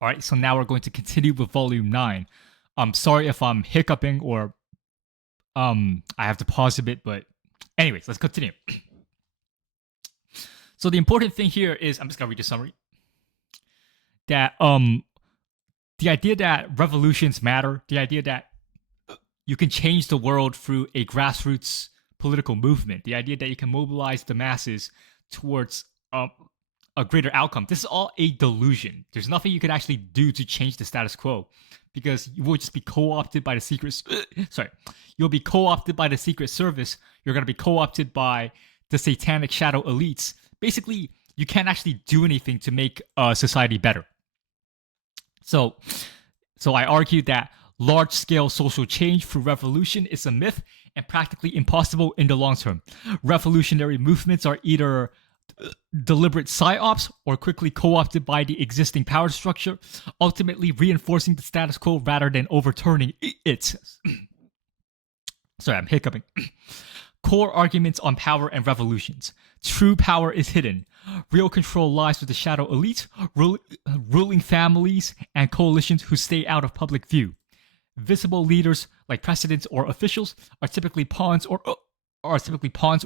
All right, so now we're going to continue with volume 9. I'm sorry if I'm hiccuping or I have to pause a bit, but anyways, let's continue. So the important thing here is I'm just gonna read the summary. That the idea that revolutions matter, the idea that you can change the world through a grassroots political movement, the idea that you can mobilize the masses towards a greater outcome. This is all a delusion. There's nothing you can actually do to change the status quo because you will just be co-opted by the secret. Sorry, you'll be co-opted by the Secret Service. You're gonna be co-opted by the satanic shadow elites. Basically, you can't actually do anything to make society better. So I argue that large-scale social change through revolution is a myth and practically impossible in the long term. Revolutionary movements are either deliberate psyops or quickly co-opted by the existing power structure, ultimately reinforcing the status quo rather than overturning it. Sorry, I'm hiccuping. Core arguments on power and revolutions. True power is hidden. Real control lies with the shadow elite, ruling families, and coalitions who stay out of public view. Visible leaders, like presidents or officials, are typically pawns or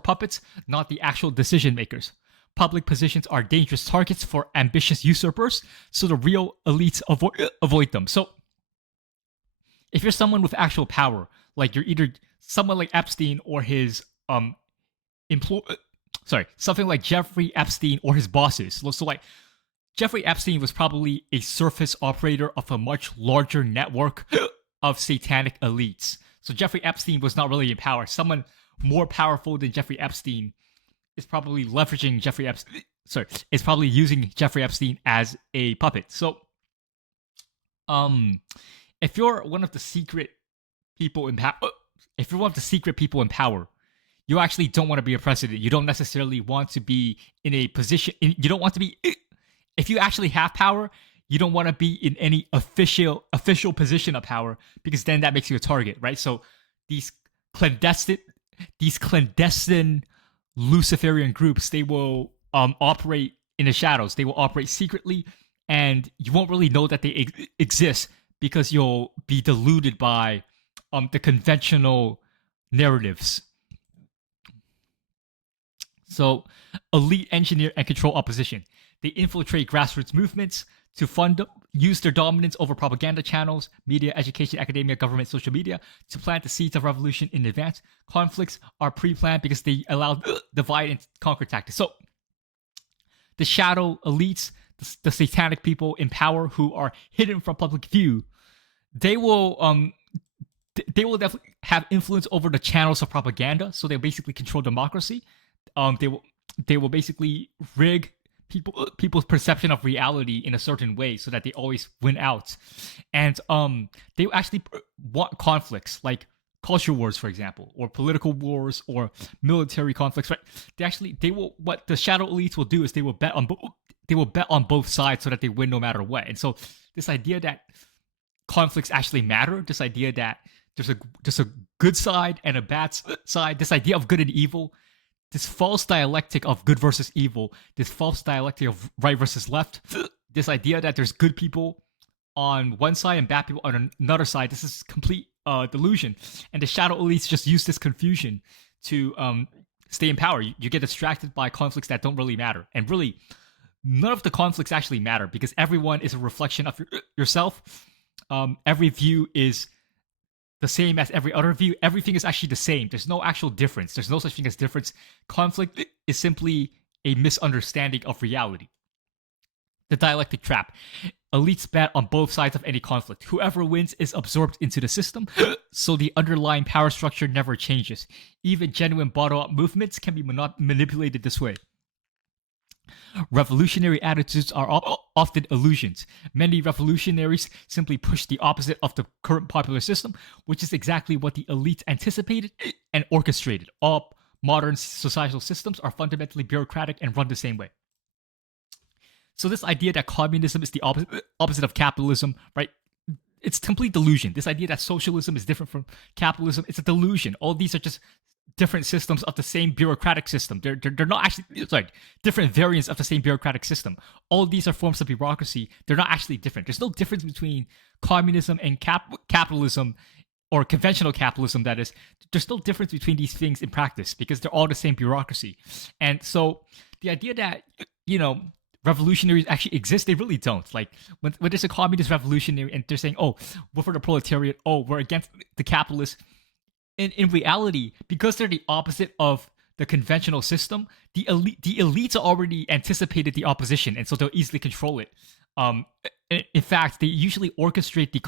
puppets, not the actual decision makers. Public positions are dangerous targets for ambitious usurpers, so the real elites avoid them. So, if you're someone with actual power, like you're either someone like Epstein or his something like Jeffrey Epstein or his bosses. So like Jeffrey Epstein was probably a surface operator of a much larger network of satanic elites. So Jeffrey Epstein was not really in power. Someone more powerful than Jeffrey Epstein is probably leveraging Jeffrey Epstein. Sorry, is probably using Jeffrey Epstein as a puppet. So, if you're one of the secret people in power, if you're one of the secret people in power, you actually don't want to be a president. You don't necessarily want to be in a position. You don't want to be. If you actually have power, you don't want to be in any official position of power because then that makes you a target, right? So these clandestine Luciferian groups, they will operate in the shadows. They will operate secretly, and you won't really know that they exist because you'll be deluded by the conventional narratives. So, elite engineer and control opposition. They infiltrate grassroots movements to use their dominance over propaganda channels, media, education, academia, government, social media to plant the seeds of revolution in advance. Conflicts are pre-planned because they allow divide and conquer tactics. So, the shadow elites, the satanic people in power who are hidden from public view, they will definitely have influence over the channels of propaganda. So they basically control democracy. They will basically rig people's perception of reality in a certain way so that they always win out. And they actually want conflicts like culture wars, for example, or political wars or military conflicts, right? What the shadow elites will do is they will bet on both sides so that they win no matter what. And so this idea that conflicts actually matter, this idea that there's a good side and a bad side, this idea of good and evil, this false dialectic of good versus evil, this false dialectic of right versus left, this idea that there's good people on one side and bad people on another side, this is complete delusion. And the shadow elites just use this confusion to stay in power. You get distracted by conflicts that don't really matter. And really, none of the conflicts actually matter because everyone is a reflection of yourself. Every view is the same as every other view. Everything is actually the same. There's no actual difference. There's no such thing as difference. Conflict is simply a misunderstanding of reality. The dialectic trap. Elites bet on both sides of any conflict. Whoever wins is absorbed into the system, so the underlying power structure never changes. Even genuine bottom-up movements can be manipulated this way. Revolutionary attitudes are often illusions. Many revolutionaries simply push the opposite of the current popular system, which is exactly what the elite anticipated and orchestrated. All modern societal systems are fundamentally bureaucratic and run the same way. So this idea that communism is the opposite of capitalism, right? It's complete delusion. This idea that socialism is different from capitalism, it's a delusion. All these are just different systems of the same bureaucratic system. They're not actually, sorry, different variants of the same bureaucratic system. All these are forms of bureaucracy. They're not actually different. There's no difference between communism and capitalism, or conventional capitalism, that is. There's no difference between these things in practice because they're all the same bureaucracy. And so the idea that, you know, revolutionaries actually exist, they really don't. Like when there's a communist revolutionary and they're saying, oh, we're for the proletariat, oh, we're against the capitalists. In reality, because they're the opposite of the conventional system, the elites already anticipated the opposition, and so they'll easily control it. In fact, they usually orchestrate the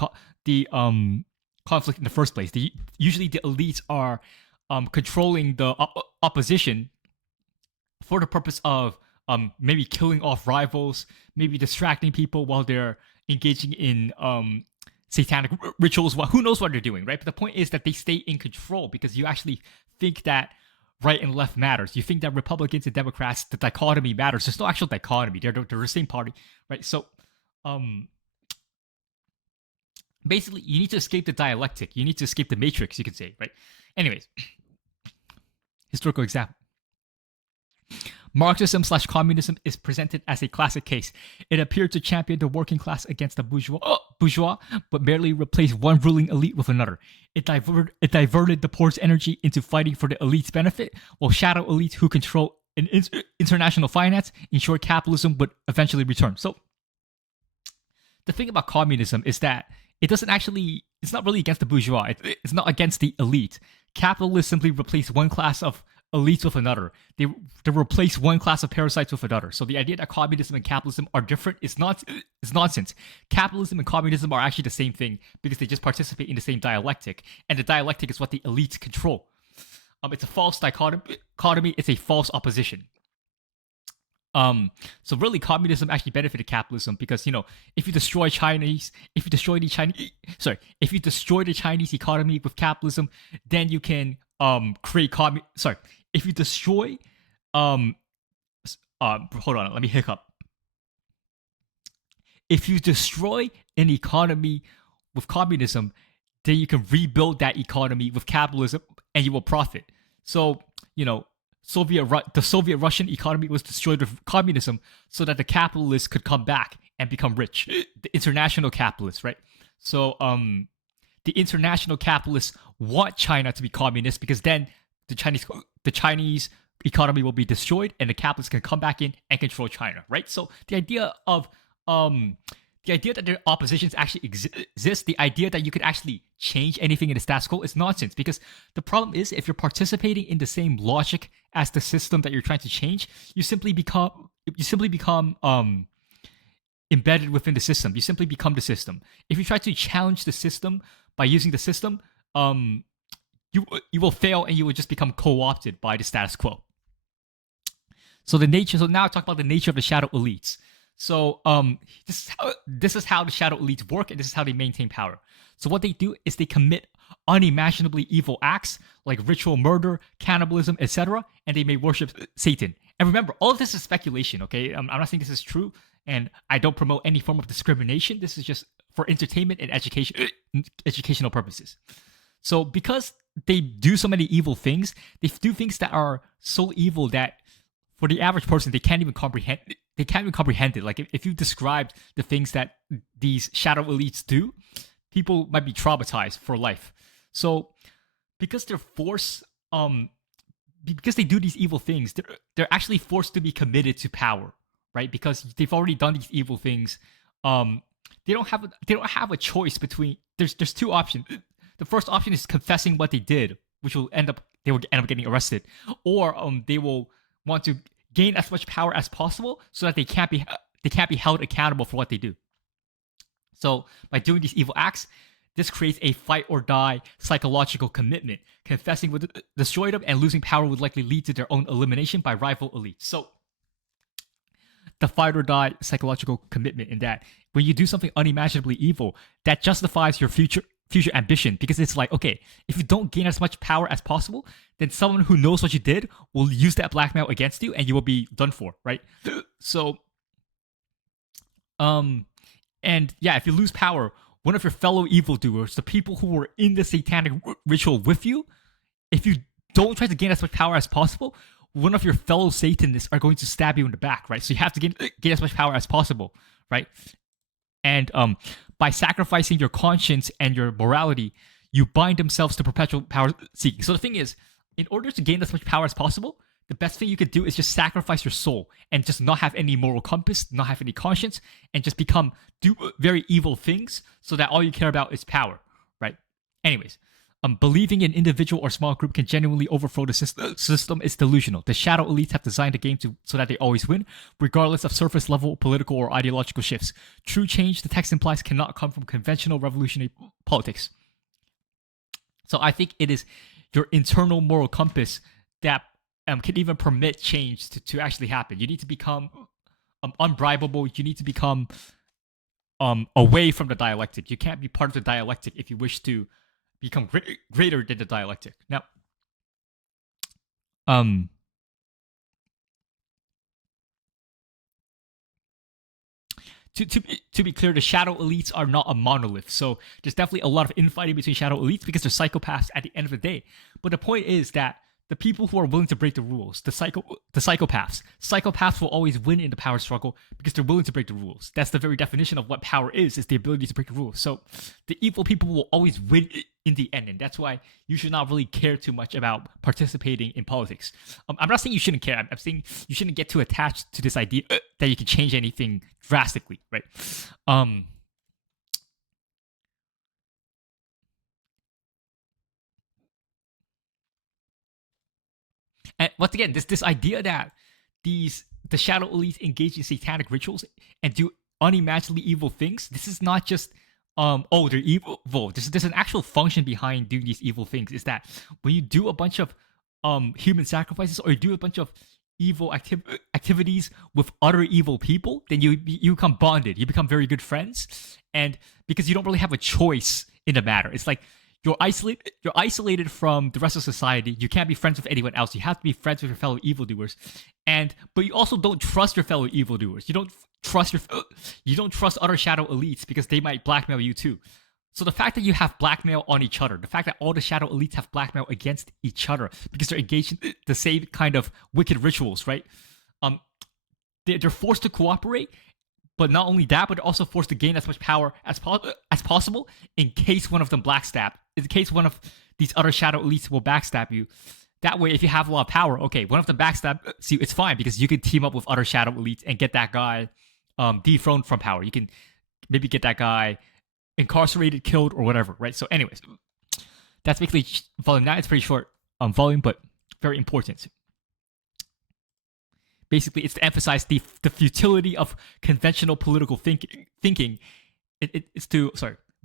conflict in the first place. Usually the elites are controlling the opposition for the purpose of maybe killing off rivals, maybe distracting people while they're engaging in satanic rituals. Well, who knows what they're doing, right? But the point is that they stay in control because you actually think that right and left matters. You think that Republicans and Democrats, the dichotomy matters. There's no actual dichotomy. They're the same party, right? So, basically, you need to escape the dialectic. You need to escape the matrix, you could say, right? Anyways, historical example. Marxism/communism is presented as a classic case. It appeared to champion the working class against the bourgeois, but merely replaced one ruling elite with another. It diverted the poor's energy into fighting for the elite's benefit, while shadow elites who control international finance ensure capitalism would eventually return. So, the thing about communism is that it's not really against the bourgeois. It's not against the elite. Capitalists simply replace one class of elites with another. They replace one class of parasites with another. So the idea that communism and capitalism are different is nonsense. Capitalism and communism are actually the same thing because they just participate in the same dialectic, and the dialectic is what the elites control. It's a false dichotomy. It's a false opposition. So really, communism actually benefited capitalism because, you know, if you destroy the Chinese economy with capitalism, then you can create if you destroy hold on, let me hiccup. If you destroy an economy with communism, then you can rebuild that economy with capitalism and you will profit. So, you know, the Soviet Russian economy was destroyed with communism so that the capitalists could come back and become rich. The international capitalists, right? So the international capitalists want China to be communist because then the Chinese economy will be destroyed and the capitalists can come back in and control China, right? So the idea that their oppositions actually exist, the idea that you could actually change anything in the status quo is nonsense, because the problem is if you're participating in the same logic as the system that you're trying to change, you simply become embedded within the system. You simply become the system. If you try to challenge the system by using the system, you will fail and you will just become co-opted by the status quo. So now I talk about the nature of the shadow elites. So this is how the shadow elites work, and this is how they maintain power. So what they do is they commit unimaginably evil acts like ritual murder, cannibalism, etc., and they may worship Satan. And remember, all of this is speculation, okay? I'm not saying this is true, and I don't promote any form of discrimination. This is just for entertainment and educational purposes. So because they do so many evil things, they do things that are so evil that for the average person, they can't even comprehend it. Like if you described the things that these shadow elites do, people might be traumatized for life. So because they're forced, because they do these evil things, they're actually forced to be committed to power, right? Because they've already done these evil things. They don't have a choice between. There's two options. The first option is confessing what they did, which they will end up getting arrested, or they will want to gain as much power as possible so that they can't be held accountable for what they do. So by doing these evil acts, this creates a fight or die psychological commitment. Confessing would destroy them, and losing power would likely lead to their own elimination by rival elites. So the fight or die psychological commitment, in that when you do something unimaginably evil, that justifies your future ambition, because it's like, okay, if you don't gain as much power as possible, then someone who knows what you did will use that blackmail against you and you will be done for, right? So and yeah, if you lose power, one of your fellow evildoers, the people who were in the satanic ritual with you, if you don't try to gain as much power as possible, one of your fellow Satanists are going to stab you in the back, right? So you have to gain as much power as possible, right? And by sacrificing your conscience and your morality, you bind themselves to perpetual power seeking. So the thing is, in order to gain as much power as possible, the best thing you could do is just sacrifice your soul and just not have any moral compass, not have any conscience, and just do very evil things so that all you care about is power, right? Anyways, believing an individual or small group can genuinely overthrow the system is delusional. The shadow elites have designed the game so that they always win, regardless of surface level political or ideological shifts. True change, the text implies, cannot come from conventional revolutionary politics. So I think it is your internal moral compass that can even permit change to actually happen. You need to become unbribable. You need to become away from the dialectic. You can't be part of the dialectic if you wish to become greater than the dialectic. Now, to be clear, the shadow elites are not a monolith. So there's definitely a lot of infighting between shadow elites because they're psychopaths at the end of the day. But the point is that the people who are willing to break the rules, the psychopaths will always win in the power struggle because they're willing to break the rules. That's the very definition of what power is the ability to break the rules. So the evil people will always win in the end, and that's why you should not really care too much about participating in politics. I'm not saying you shouldn't care. I'm saying you shouldn't get too attached to this idea that you can change anything drastically, right? And once again, this idea that the shadow elites engage in satanic rituals and do unimaginably evil things. This is not just oh, they're evil. There's an actual function behind doing these evil things. Is that when you do a bunch of human sacrifices or you do a bunch of evil activities with other evil people, then you become bonded. You become very good friends, and because you don't really have a choice in the matter, it's like you're isolated from the rest of society. You can't be friends with anyone else. You have to be friends with your fellow evildoers, but you also don't trust your fellow evildoers. You don't trust other shadow elites because they might blackmail you too. So the fact that you have blackmail on each other, the fact that all the shadow elites have blackmail against each other because they're engaged in the same kind of wicked rituals, right? They're forced to cooperate, but not only that, but they're also forced to gain as much power as possible in case one of them in case one of these other shadow elites will backstab you. That way, if you have a lot of power, okay, one of them backstabs you, it's fine because you can team up with other shadow elites and get that guy dethroned from power. You can maybe get that guy incarcerated, killed, or whatever, right? So anyways, that's basically volume 9. It's pretty short volume, but very important. Basically, it's to emphasize the futility of conventional political thinking. It's to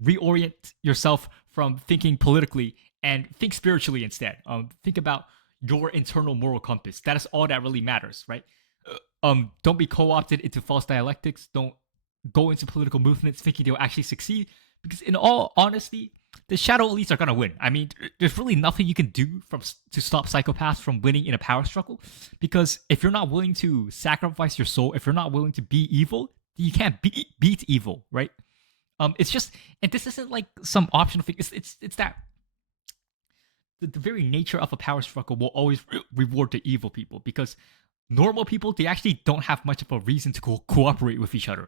reorient yourself from thinking politically and think spiritually instead. Think about your internal moral compass. That is all that really matters, right? Don't be co-opted into false dialectics. Don't go into political movements thinking they'll actually succeed. Because in all honesty, the shadow elites are gonna win. I mean, there's really nothing you can do to stop psychopaths from winning in a power struggle. Because if you're not willing to sacrifice your soul, if you're not willing to be evil, you can't beat evil, right? It's just, and this isn't like some optional thing. It's that the very nature of a power struggle will always reward the evil people because normal people, they actually don't have much of a reason to cooperate with each other.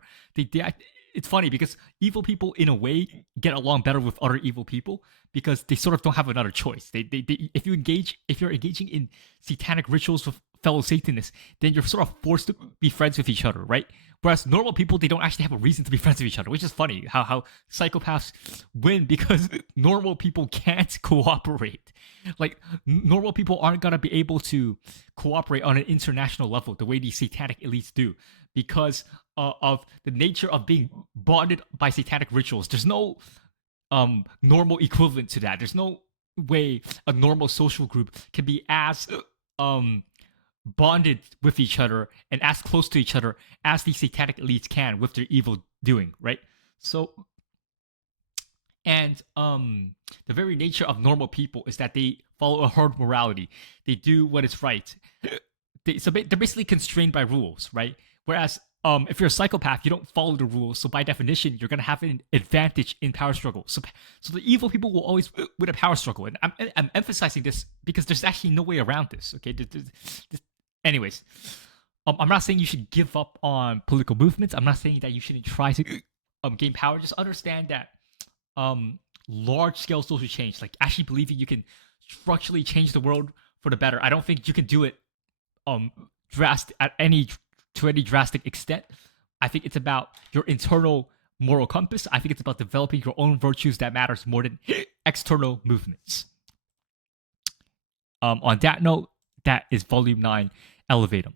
It's funny because evil people, in a way, get along better with other evil people because they sort of don't have another choice. If you're engaging in satanic rituals with fellow Satanists, then you're sort of forced to be friends with each other, right? Whereas normal people, they don't actually have a reason to be friends with each other, which is funny how psychopaths win because normal people can't cooperate. Like, normal people aren't gonna be able to cooperate on an international level the way these satanic elites do because of the nature of being bonded by satanic rituals. There's no normal equivalent to that. There's no way a normal social group can be as bonded with each other and as close to each other as these satanic elites can with their evil doing, right? So, and the very nature of normal people is that they follow a herd morality. They do what is right. They're basically constrained by rules, right? Whereas if you're a psychopath, you don't follow the rules, so by definition, you're gonna have an advantage in power struggle. So the evil people will always win a power struggle, and I'm emphasizing this because there's actually no way around this. Okay, anyways, I'm not saying you should give up on political movements. I'm not saying that you shouldn't try to gain power. Just understand that large scale social change, like actually believing you can structurally change the world for the better. I don't think you can do it to any drastic extent. I think it's about your internal moral compass. I think it's about developing your own virtues that matters more than external movements. On that note, that is Volume 9, Elevatum.